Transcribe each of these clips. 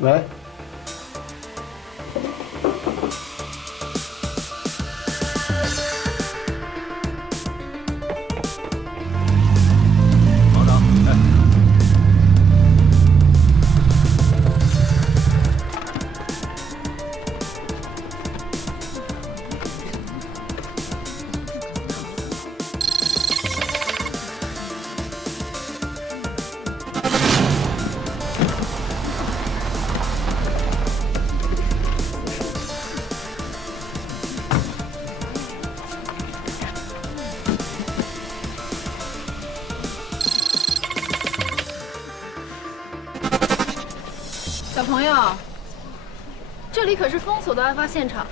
喂，老张，哎，小朋友，这里可是封锁的案发现场。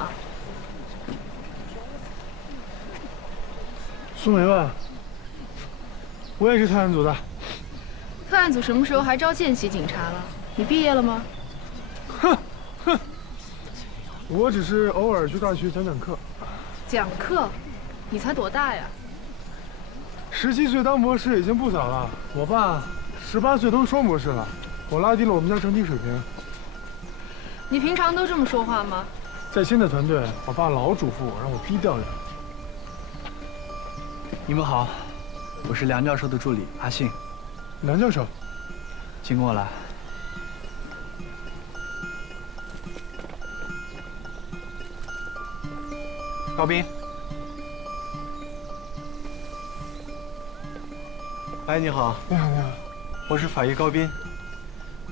苏梅吧，我也是特案组的。特案组什么时候还招见习警察了？你毕业了吗？我只是偶尔去大学讲讲课。讲课？你才多大呀17岁当博士已经不早了。我爸18岁都双博士了，我拉低了我们家整体水平。你平常都这么说话吗？在新的团队，我爸老嘱咐我让我低调点。你们好，我是梁教授的助理阿信，梁教授，请跟我来。高斌，哎，你好，你好，你好。我是法医高斌，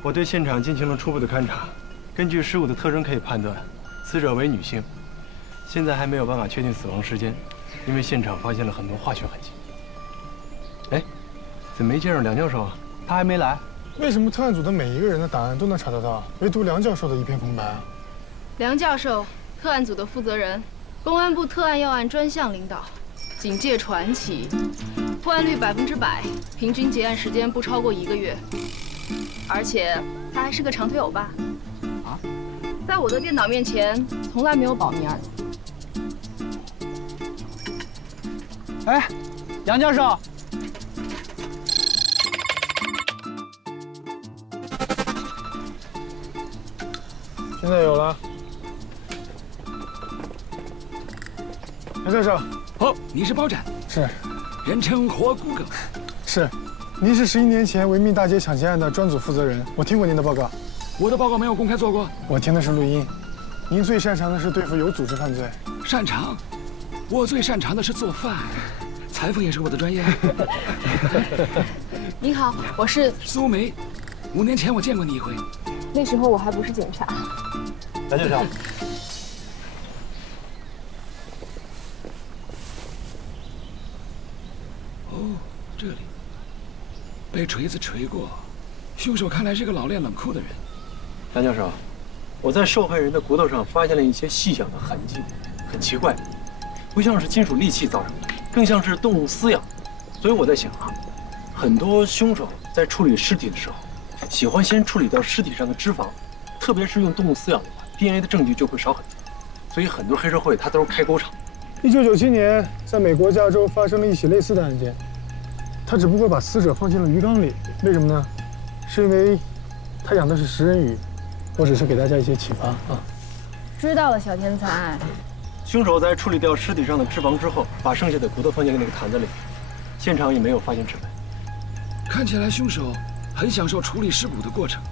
我对现场进行了初步的勘查，根据尸骨的特征可以判断，死者为女性，现在还没有办法确定死亡时间，因为现场发现了很多化学痕迹。哎，怎么没见着梁教授啊？他还没来。为什么特案组的每一个人的档案都能查得到，唯独梁教授的一片空白啊？梁教授，特案组的负责人，公安部特案要案专项领导，警界传奇，破案率100%，平均结案时间不超过1个月，而且他还是个长腿欧巴。啊，在我的电脑面前从来没有保密二字。哎，杨教授。现在有了。梁教授，哦，你是包斩，是，人称活骨梗。是，您是11年前维密大街抢劫案的专组负责人，我听过您的报告。我的报告没有公开做过。我听的是录音。您最擅长的是对付有组织犯罪。擅长？我最擅长的是做饭，裁缝也是我的专业。你好，我是苏梅，5年前我见过你一回。那时候我还不是警察。梁教授，哦，这里被锤子锤过，凶手看来是个老练冷酷的人。梁教授，我在受害人的骨头上发现了一些细小的痕迹，很奇怪，不像是金属利器造成的，更像是动物撕咬。所以我在想啊，很多凶手在处理尸体的时候，喜欢先处理掉尸体上的脂肪，特别是用动物撕咬的话 ，DNA 的证据就会少很多。所以很多黑社会他都是开沟厂。1997年，在美国加州发生了一起类似的案件，他只不过把死者放进了鱼缸里，为什么呢？是因为他养的是食人鱼。我只是给大家一些启发啊。知道了，小天才。凶手在处理掉尸体上的脂肪之后，把剩下的骨头放进了那个坛子里，现场也没有发现指纹。看起来凶手很享受处理尸骨的过程。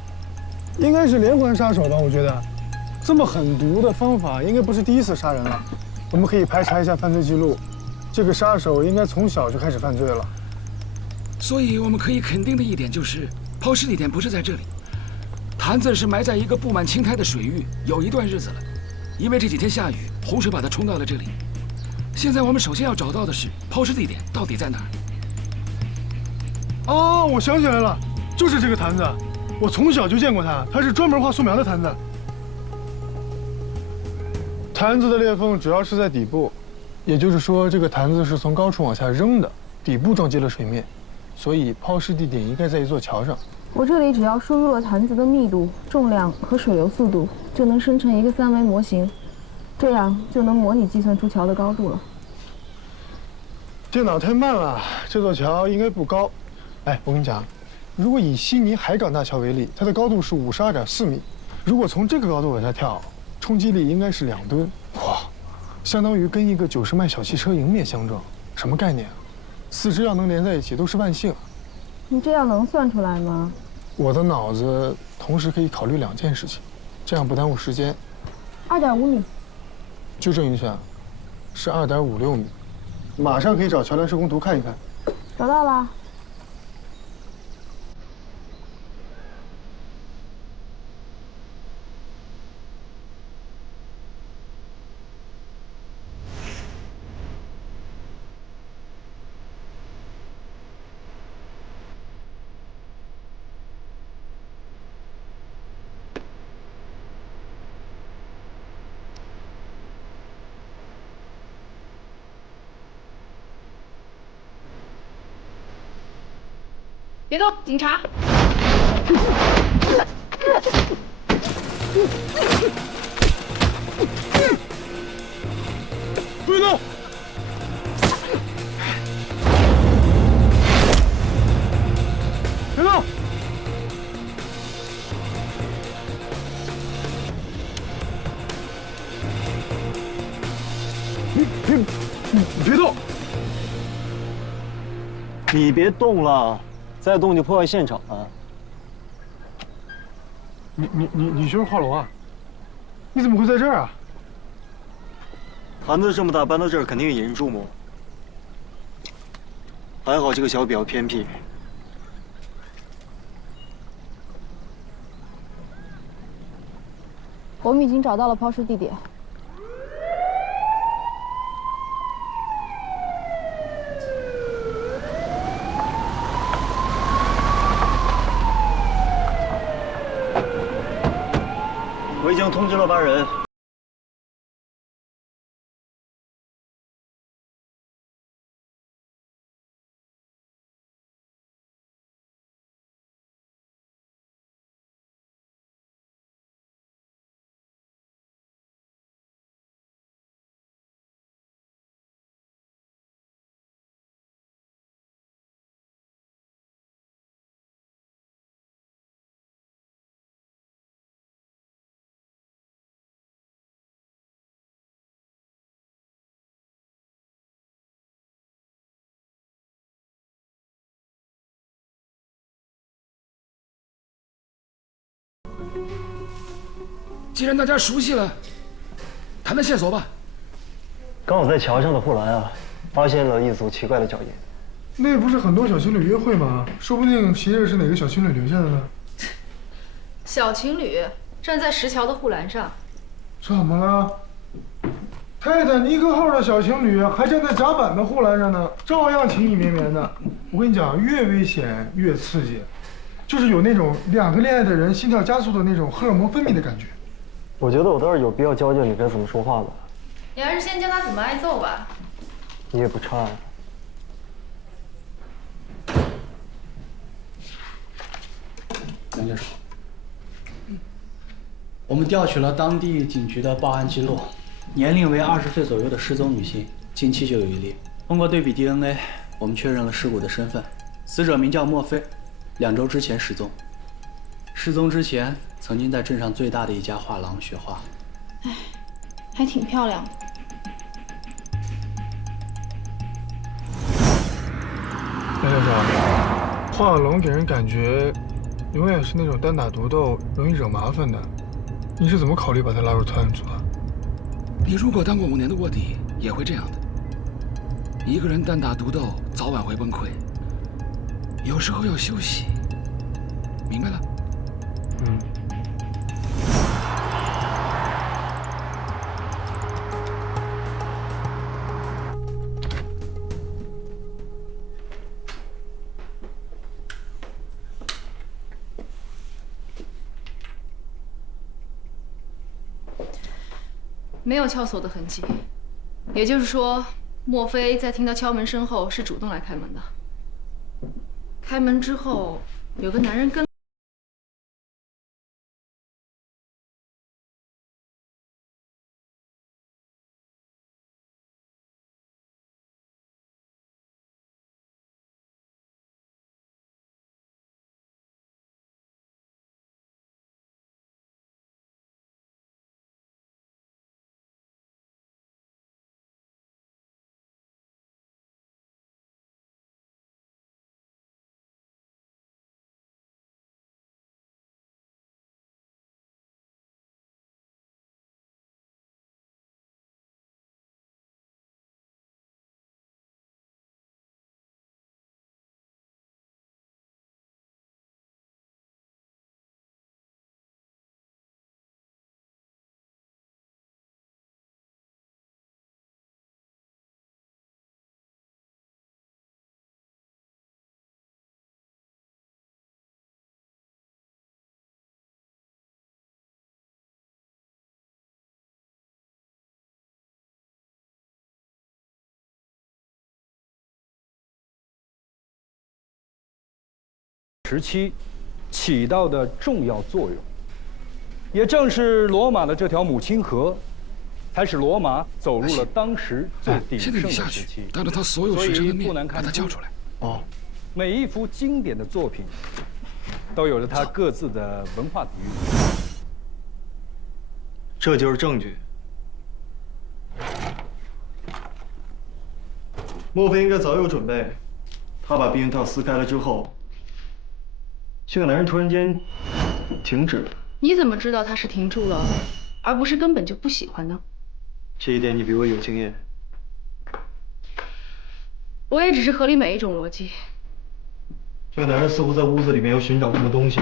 应该是连环杀手吧？我觉得，这么狠毒的方法应该不是第一次杀人了。我们可以排查一下犯罪记录，这个杀手应该从小就开始犯罪了。所以我们可以肯定的一点就是，抛尸地点不是在这里。坛子是埋在一个布满青苔的水域，有一段日子了，因为这几天下雨，洪水把它冲到了这里。现在我们首先要找到的是抛尸地点到底在哪儿？哦，我想起来了，就是这个坛子，我从小就见过它，它是专门画素描的坛子。坛子的裂缝主要是在底部，也就是说，这个坛子是从高处往下扔的，底部撞击了水面，所以抛尸地点应该在一座桥上。我这里只要输入了坛子的密度、重量和水流速度，就能生成一个3维模型，这样就能模拟计算出桥的高度了。电脑太慢了，这座桥应该不高。哎，我跟你讲，如果以悉尼海港大桥为例，它的高度是52.4米，如果从这个高度往下跳，冲击力应该是2吨，哇，相当于跟一个90迈小汽车迎面相撞，什么概念啊？四肢要能连在一起都是万幸。你这样能算出来吗？我的脑子同时可以考虑2件事情，这样不耽误时间。2.5米，纠正一下，是2.56米。马上可以找桥梁施工图看一看。找到了。别动，警察！别动！别动！你别动！你别动了，再动就破坏现场了。你就是华龙啊？你怎么会在这儿啊？坛子这么大，搬到这儿肯定引人注目。还好这个小比较偏僻。我们已经找到了抛尸地点。我已经通知了班人。既然大家熟悉了，谈谈线索吧。刚好在桥上的护栏啊，发现了一组奇怪的脚印。那不是很多小情侣约会吗？说不定鞋印是哪个小情侣留下的呢？小情侣站在石桥的护栏上，怎么了？泰坦尼克号的小情侣还站在甲板的护栏上呢，照样情意绵绵的。我跟你讲，越危险越刺激，就是有那种2个恋爱的人心跳加速的那种荷尔蒙分泌的感觉。我觉得我倒是有必要教教你该怎么说话的。你还是先教他怎么挨揍吧。你也不差呀。杨教授，我们调取了当地警局的报案记录，年龄为20岁左右的失踪女性，近期就有一例。通过对比 DNA， 我们确认了尸骨的身份，死者名叫莫非，2周之前失踪。失踪之前，曾经在镇上最大的一家画廊学画。哎，还挺漂亮的。杨教授，华龙给人感觉永远是那种单打独斗、容易惹麻烦的。你是怎么考虑把他拉入特案组啊？你如果当过5年的卧底，也会这样的。一个人单打独斗，早晚会崩溃。有时候要休息，明白了？嗯。没有撬锁的痕迹，也就是说，莫非在听到敲门声后是主动来开门的。开门之后，有个男人跟。时期起到的重要作用。也正是罗马的这条母亲河，才使罗马走入了当时最鼎盛的时期。当着他所有学生的面，把他叫出来。哦，每一幅经典的作品，都有着它各自的文化底蕴。这就是证据。莫非应该早有准备？他把避孕套撕开了之后，这个男人突然间停止了。你怎么知道他是停住了，而不是根本就不喜欢呢？这一点你比我有经验。我也只是合理每一种逻辑。这个男人似乎在屋子里面要寻找什么东西。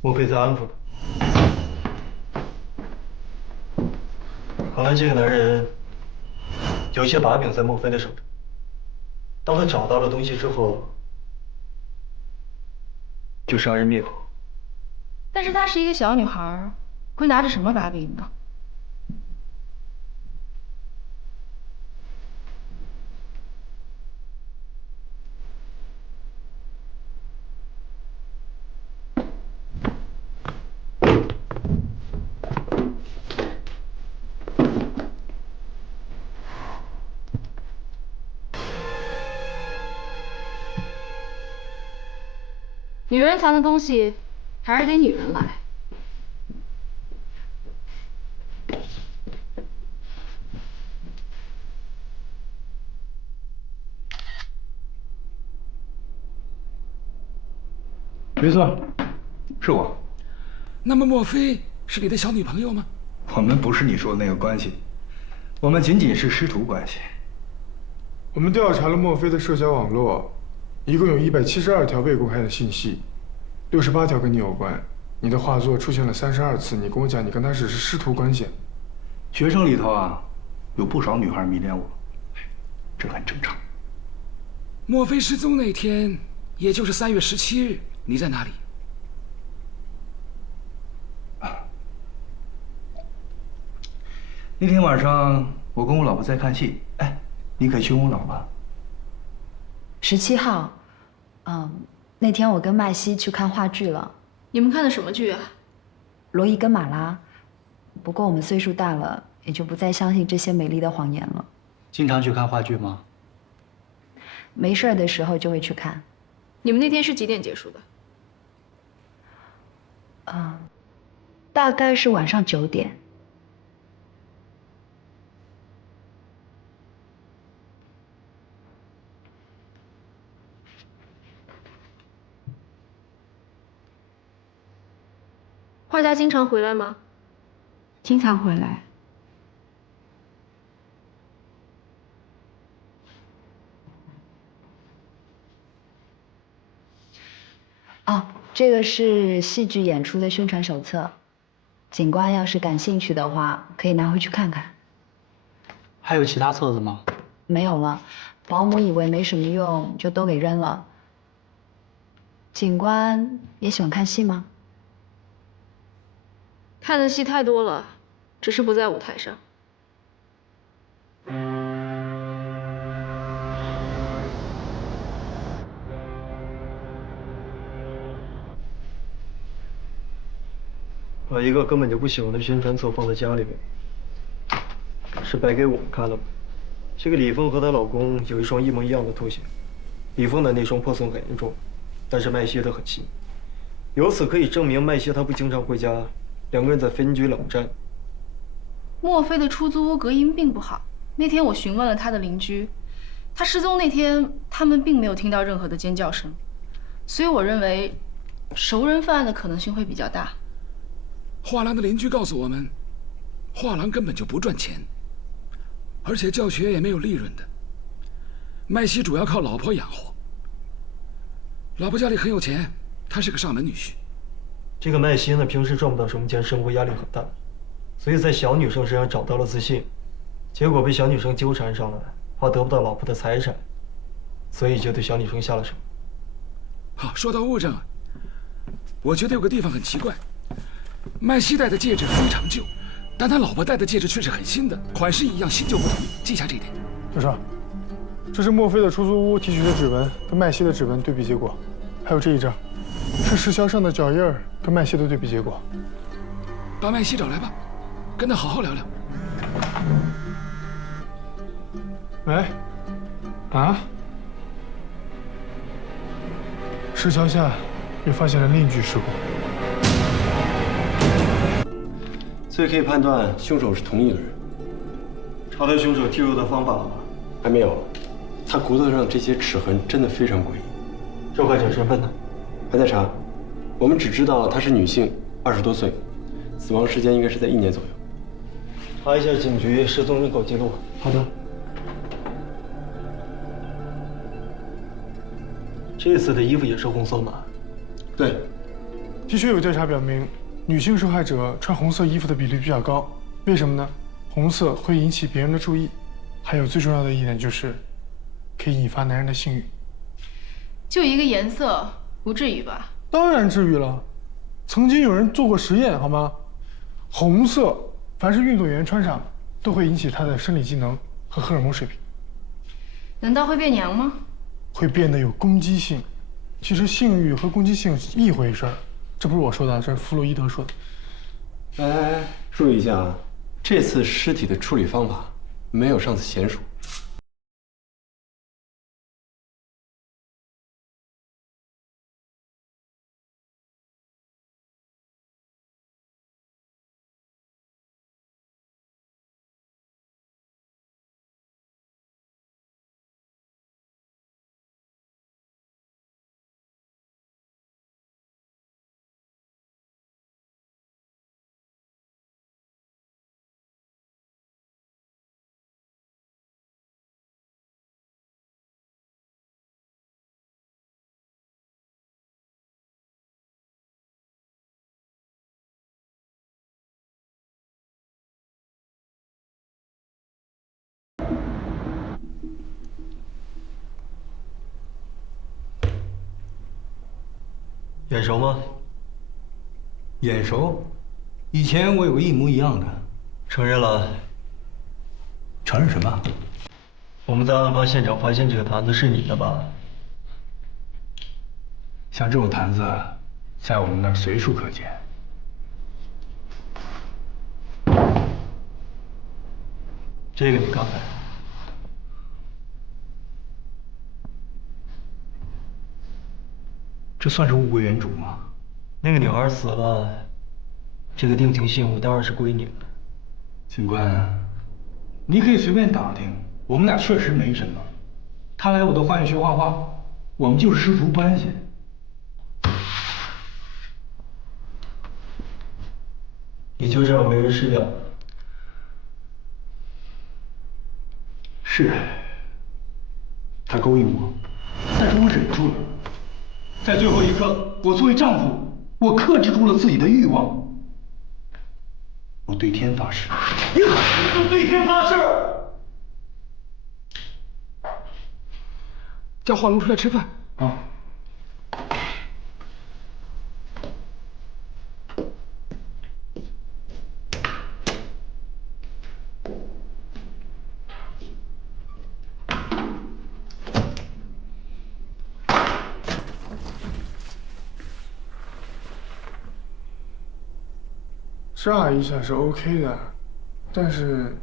莫非在安抚他？看来这个男人有一些把柄在莫非的手中。当他找到了东西之后，就杀人灭口。但是她是一个小女孩，会拿着什么把柄呢？女人藏的东西，还是得女人来。没错，是我。那么莫非是你的小女朋友吗？我们不是你说的那个关系，我们仅仅是师徒关系。我们调查了莫非的社交网络，一共有172条未公开的信息，68条跟你有关。你的画作出现了32次，你跟我讲你跟他只是师徒关系。学生里头啊，有不少女孩迷恋我，这很正常。莫非失踪那天，也就是3月17日，你在哪里？那天晚上我跟我老婆在看戏，哎，你可去问我老婆。17号，那天我跟麦西去看话剧了。你们看的什么剧啊？罗伊跟马拉。不过我们岁数大了，也就不再相信这些美丽的谎言了。经常去看话剧吗？没事儿的时候就会去看。你们那天是几点结束的？大概是晚上9点。画家经常回来吗？经常回来。哦，这个是戏剧演出的宣传手册，警官要是感兴趣的话，可以拿回去看看。还有其他册子吗？没有了，保姆以为没什么用，就都给扔了。警官也喜欢看戏吗？看的戏太多了，只是不在舞台上。把一个根本就不喜欢的宣传册放在家里面，是摆给我们看了吗？这个李峰和她老公有一双一模一样的拖鞋，李峰的那双破损很严重，但是麦西的很新。由此可以证明麦西他不经常回家，两个人在分居冷战。莫非的出租屋隔音并不好。那天我询问了他的邻居，他失踪那天他们并没有听到任何的尖叫声，所以我认为熟人犯案的可能性会比较大。画廊的邻居告诉我们，画廊根本就不赚钱，而且教学也没有利润的。麦西主要靠老婆养活，老婆家里很有钱，他是个上门女婿。这个麦西呢，平时赚不到什么钱，生活压力很大，所以在小女生身上找到了自信，结果被小女生纠缠上了，怕得不到老婆的财产，所以就对小女生下了手。好，说到物证啊，我觉得有个地方很奇怪。麦西戴的戒指非常旧，但他老婆戴的戒指却是很新的，款式一样，新旧不同，记下这一点。教授，这是墨菲的出租屋提取的指纹跟麦西的指纹对比结果，还有这一张，是石桥上的脚印儿跟麦西的对比结果。把麦西找来吧，跟他好好聊聊。喂，啊？石桥下又发现了另一具尸骨。所以可以判断凶手是同一个人。查到凶手进入的方法了吗？还没有，他骨头上这些齿痕真的非常诡异。受害者身份呢？还在查，我们只知道她是女性，20多岁，死亡时间应该是在1年左右。查一下警局失踪人口记录。好的。这次的衣服也是红色吗？对，的确有调查表明，女性受害者穿红色衣服的比例比较高。为什么呢？红色会引起别人的注意，还有最重要的一点就是，可以引发男人的性欲。就一个颜色，不至于吧？当然至于了，曾经有人做过实验，好吗？红色，凡是运动员穿上，都会引起他的生理机能和荷尔蒙水平。难道会变娘吗？会变得有攻击性。其实性欲和攻击性是一回事儿，这不是我说的，这是弗洛伊德说的。来，注意一下啊，这次尸体的处理方法没有上次娴熟。眼熟吗？眼熟，以前我有个一模一样的。承认了。承认什么？我们在案发现场发现这个坛子是你的吧？像这种坛子，在我们那儿随处可见。这个你看看。这算是物归原主吗？那个女孩死了，这个定情信物当然是归你了。警官，你可以随便打听，我们俩确实没什么。他来我的花园学画画，我们就是师徒关系。你就这样为人师表？是。他勾引我，但是我忍住了。在最后一刻，我作为丈夫，我克制住了自己的欲望。我对天发誓。你就对天发誓！叫华龙出来吃饭。啊。炸一下是 OK 的，但是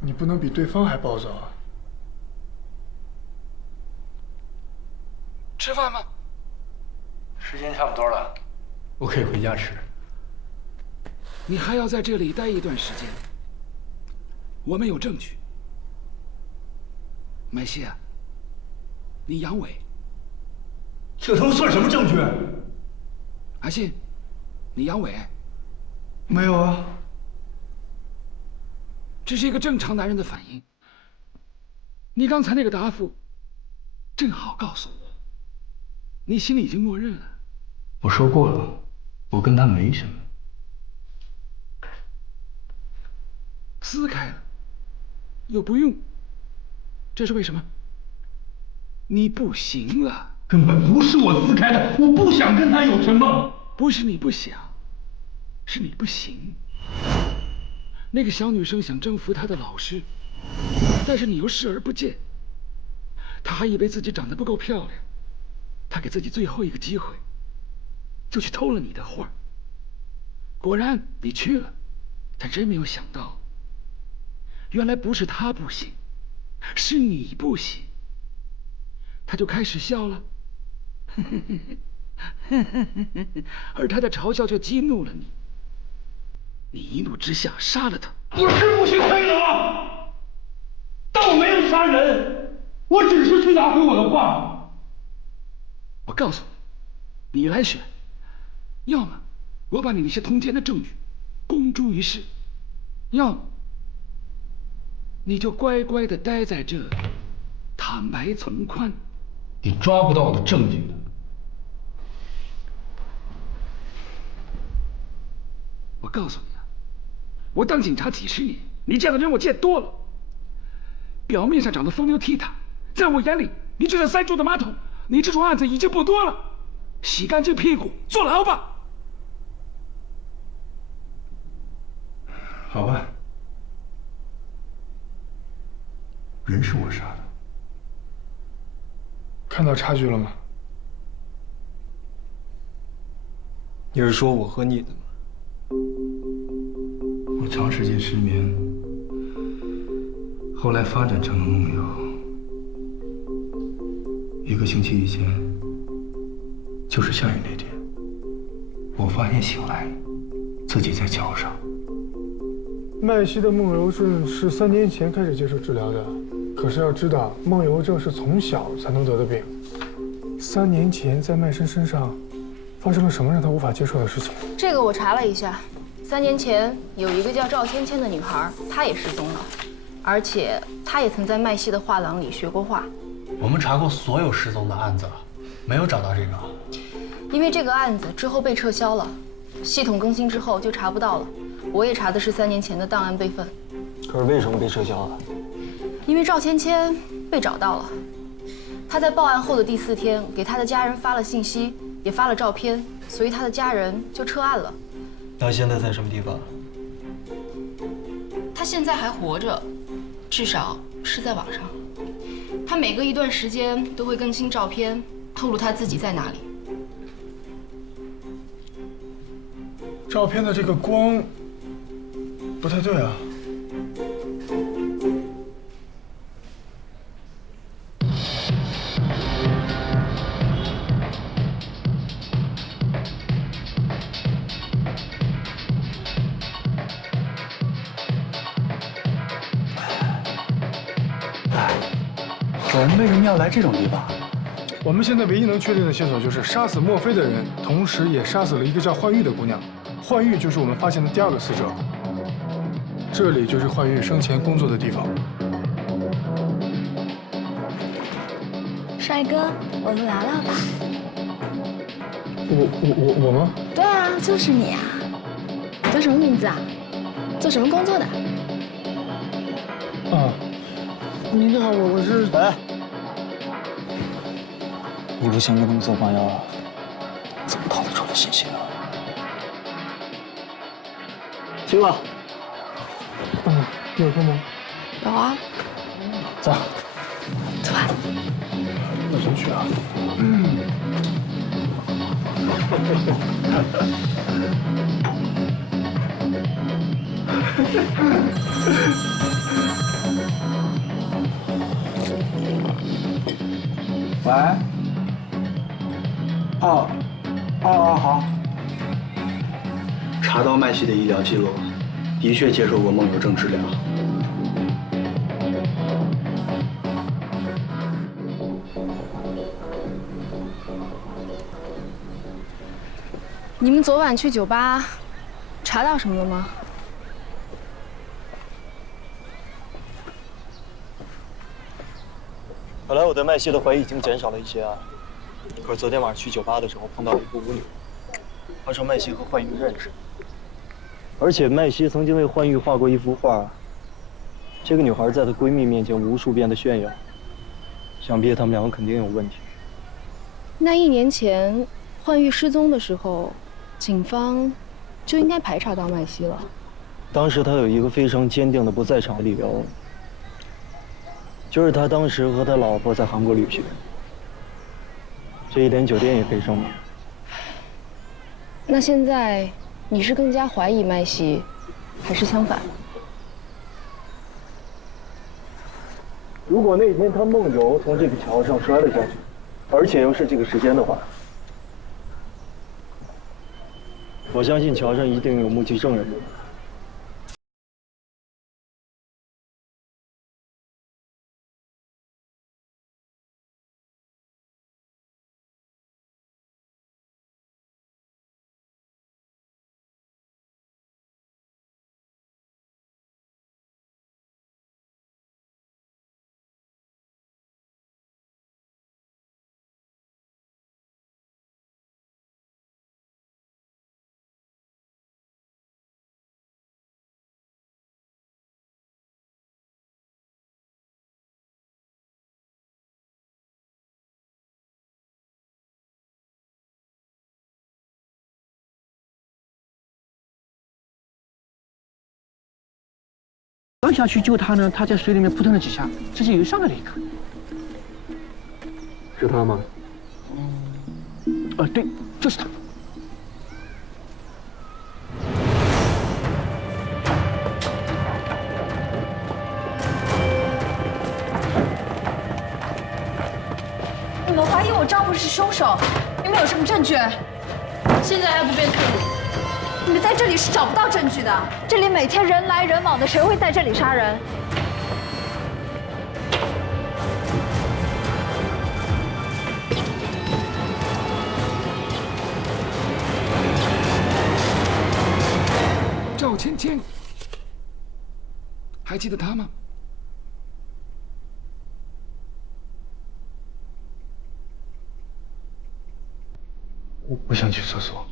你不能比对方还暴躁啊。吃饭吗？时间差不多了，我可以回家吃。你还要在这里待一段时间。我们有证据。麦西啊，你阳痿。这他妈算什么证据？阿信，你阳痿。没有啊。这是一个正常男人的反应。你刚才那个答复，正好告诉我，你心里已经默认了。我说过了，我跟他没什么。撕开了，又不用，这是为什么？你不行了。根本不是我撕开的，我不想跟他有什么。不是你不想。是你不行，那个小女生想征服他的老师，但是你又视而不见。她还以为自己长得不够漂亮，她给自己最后一个机会，就去偷了你的画。果然你去了，但真没有想到，原来不是她不行，是你不行。她就开始笑了，而她的嘲笑却激怒了你。你一怒之下杀了他。我是不幸亏了，但我没有杀人，我只是去拿回我的画。我告诉你，你来选，要么我把你那些通奸的证据公诸于世，要么你就乖乖的待在这里，坦白从宽。你抓不到我的正经的。我告诉你啊，我当警察几10年，你这样的人我见多了。表面上长得风流倜傥，在我眼里，你就像3柱的马桶。你这种案子已经不多了，洗干净屁股坐牢吧。好吧，人是我杀的。看到差距了吗？你是说我和你的吗？我长时间失眠，后来发展成了梦游。1个星期以前，就是下雨那天，我发现醒来，自己在桥上。麦西的梦游症是3年前开始接受治疗的，可是要知道，梦游症是从小才能得的病。3年前，在麦生身上发生了什么让他无法接受的事情？这个我查了一下，3年前有一个叫赵芊芊的女孩，她也失踪了，而且她也曾在麦西的画廊里学过画。我们查过所有失踪的案子，没有找到这个。因为这个案子之后被撤销了，系统更新之后就查不到了。我也查的是3年前的档案备份。可是为什么被撤销了？因为赵芊芊被找到了，她在报案后的第4天给她的家人发了信息，也发了照片，所以她的家人就撤案了。他现在在什么地方？她现在还活着，至少是在网上。她每隔一段时间都会更新照片，透露她自己在哪里。照片的这个光不太对啊。我们为什么要来这种地方？我们现在唯一能确定的线索就是杀死墨菲的人，同时也杀死了一个叫幻玉的姑娘。幻玉就是我们发现的第2个死者。这里就是幻玉生前工作的地方。帅哥，我们聊聊吧。我吗？对啊，就是你啊。你叫什么名字啊？做什么工作的？啊，您好，我是。喂，你不先跟他们做朋友，怎么套得出来信息啊？去吧。有空吗？有啊。走。走吧。那先去啊。喂。哦，好。查到麦西的医疗记录，的确接受过梦游症治疗。你们昨晚去酒吧，查到什么了吗？本来我对麦西的怀疑已经减少了一些啊，可是昨天晚上去酒吧的时候碰到了一个舞女，她说麦西和幻玉认识，而且麦西曾经为幻玉画过一幅画，这个女孩在她闺蜜面前无数遍的炫耀，想必他们两个肯定有问题。那1年前幻玉失踪的时候，警方就应该排查到麦西了。当时他有一个非常坚定的不在场理由，就是他当时和他老婆在韩国旅行，这一连酒店也可以证明。那现在你是更加怀疑麦西，还是相反？如果那天他梦游从这个桥上摔了下去，而且又是这个时间的话，我相信桥上一定有目击证人。刚想去救他呢，他在水里面扑腾了几下，直接又上来了一个。是他吗？对，就是他。你们怀疑我丈夫是凶手，你们有什么证据？现在还不便透露。你们在这里是找不到证据的，这里每天人来人往的，谁会在这里杀人？赵芊芊，还记得他吗？我不想去厕所。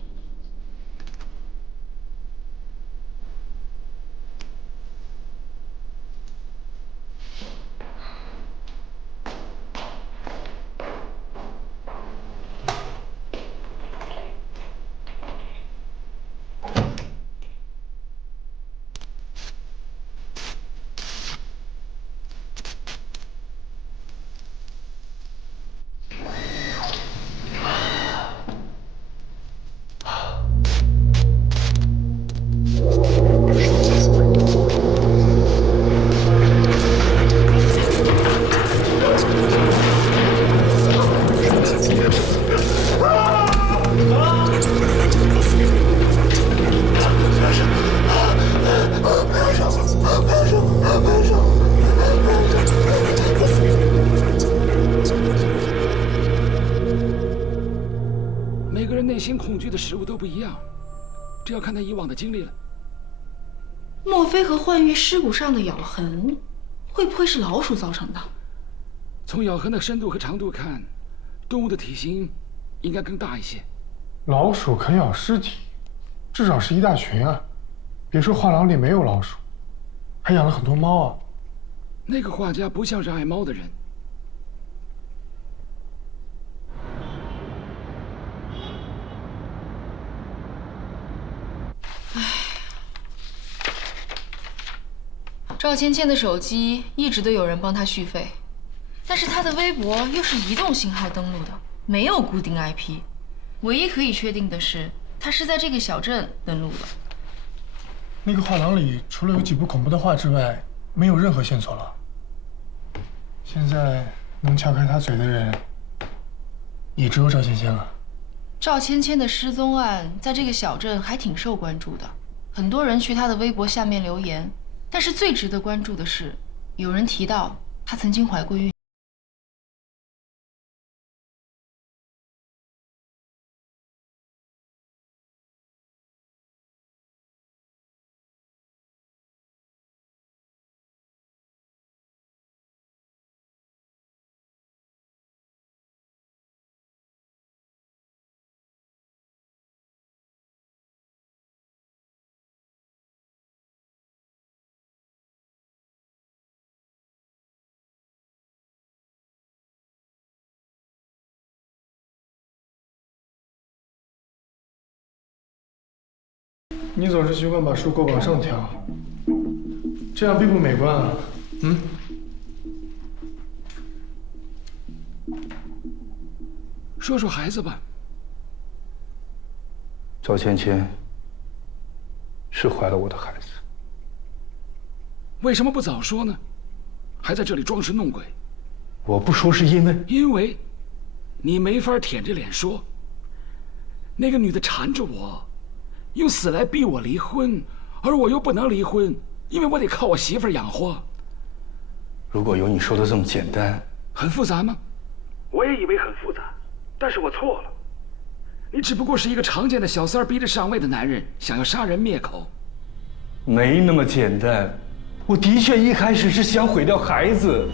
每个人内心恐惧的食物都不一样，这要看他以往的经历了。莫非和幻玉尸骨上的咬痕，会不会是老鼠造成的？从咬痕的深度和长度看，动物的体型应该更大一些。老鼠啃咬尸体，至少是一大群啊！别说画廊里没有老鼠，还养了很多猫啊。那个画家不像是爱猫的人。赵芊芊的手机一直都有人帮她续费，但是她的微博又是移动信号登录的，没有固定 IP。唯一可以确定的是，她是在这个小镇登录的。那个画廊里除了有几部恐怖的画之外，没有任何线索了。现在能撬开他嘴的人，也只有赵芊芊了。赵芊芊的失踪案在这个小镇还挺受关注的，很多人去她的微博下面留言。但是最值得关注的是，有人提到她曾经怀过孕。你总是习惯把树够往上挑，这样并不美观啊。说说孩子吧。赵芊芊是怀了我的孩子。为什么不早说呢？还在这里装神弄鬼。我不说是因为你没法舔着脸说。那个女的缠着我，用死来逼我离婚，而我又不能离婚，因为我得靠我媳妇儿养活。如果有你说的这么简单，很复杂吗？我也以为很复杂，但是我错了。你只不过是一个常见的小三儿逼着上位的男人，想要杀人灭口。没那么简单。我的确一开始是想毁掉孩子。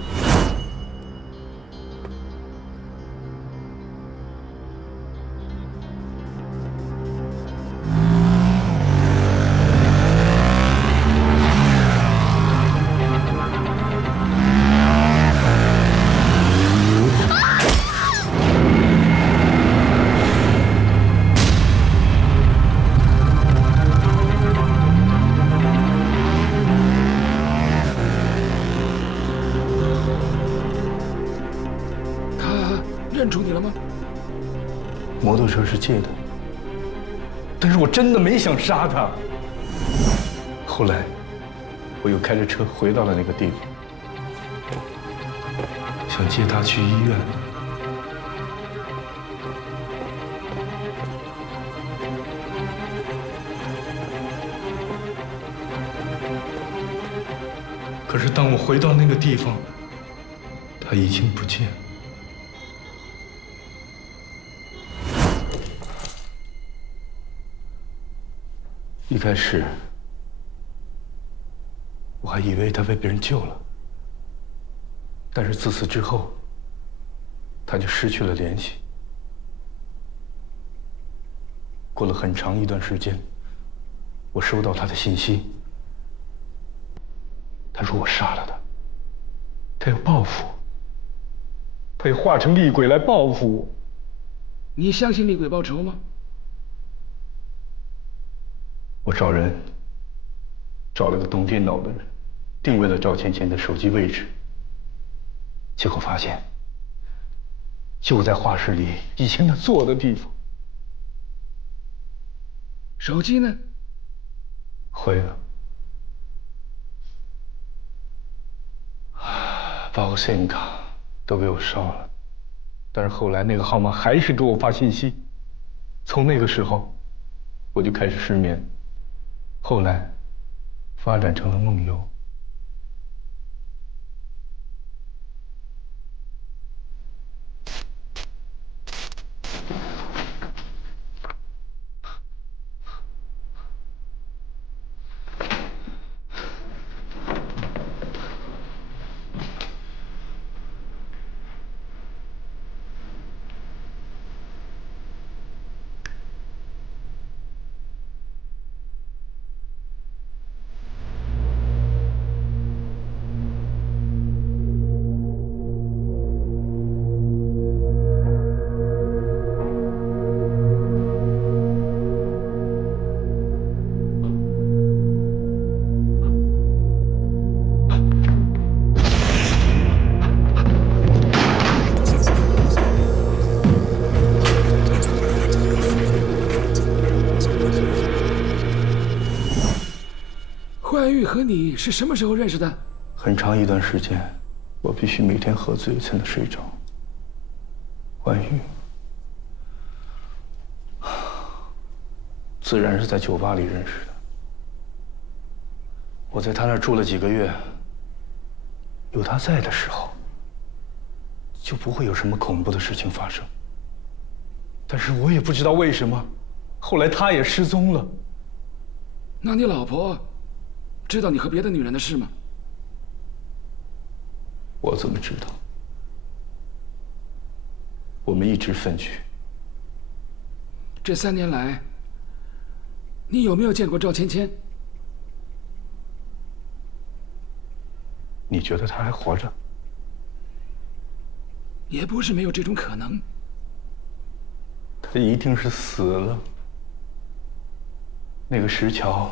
认出你了吗？摩托车是借的，但是我真的没想杀他。后来，我又开着车回到了那个地方，想接他去医院。可是当我回到那个地方，他已经不见了。一开始，我还以为他被别人救了，但是自此之后，他就失去了联系。过了很长一段时间，我收到他的信息，他说我杀了他，他要报复我，他要化成厉鬼来报复我。你相信厉鬼报仇吗？我找人，找了个懂电脑的人，定位了赵芊芊的手机位置，结果发现，就在画室里以前他坐的地方。手机呢？毁了，把我 SIM 卡都给我烧了，但是后来那个号码还是给我发信息，从那个时候，我就开始失眠。后来，发展成了梦游。冠玉和你是什么时候认识的？很长一段时间，我必须每天喝醉才能睡着。冠玉，自然是在酒吧里认识的。我在他那儿住了几个月，有他在的时候，就不会有什么恐怖的事情发生。但是我也不知道为什么，后来他也失踪了。那你老婆知道你和别的女人的事吗？我怎么知道？我们一直分居。这3年来，你有没有见过赵芊芊？你觉得她还活着？也不是没有这种可能。她一定是死了。那个石桥